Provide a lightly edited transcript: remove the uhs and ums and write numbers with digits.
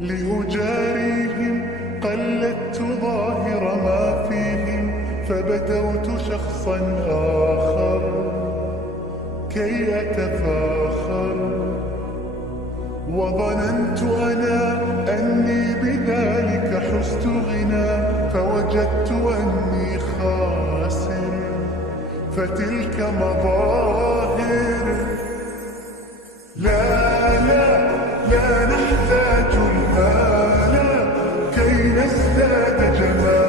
لأجاريهم قلدت ظاهر ما فيهم، فبدوت شخصا آخر كي أتفاخر، وظننت أنا أني بذلك حزت غنى، فوجدت أني خاسر، فتلك مظاهر. لا لا لا نحتاج المال كي نزداد جمالا.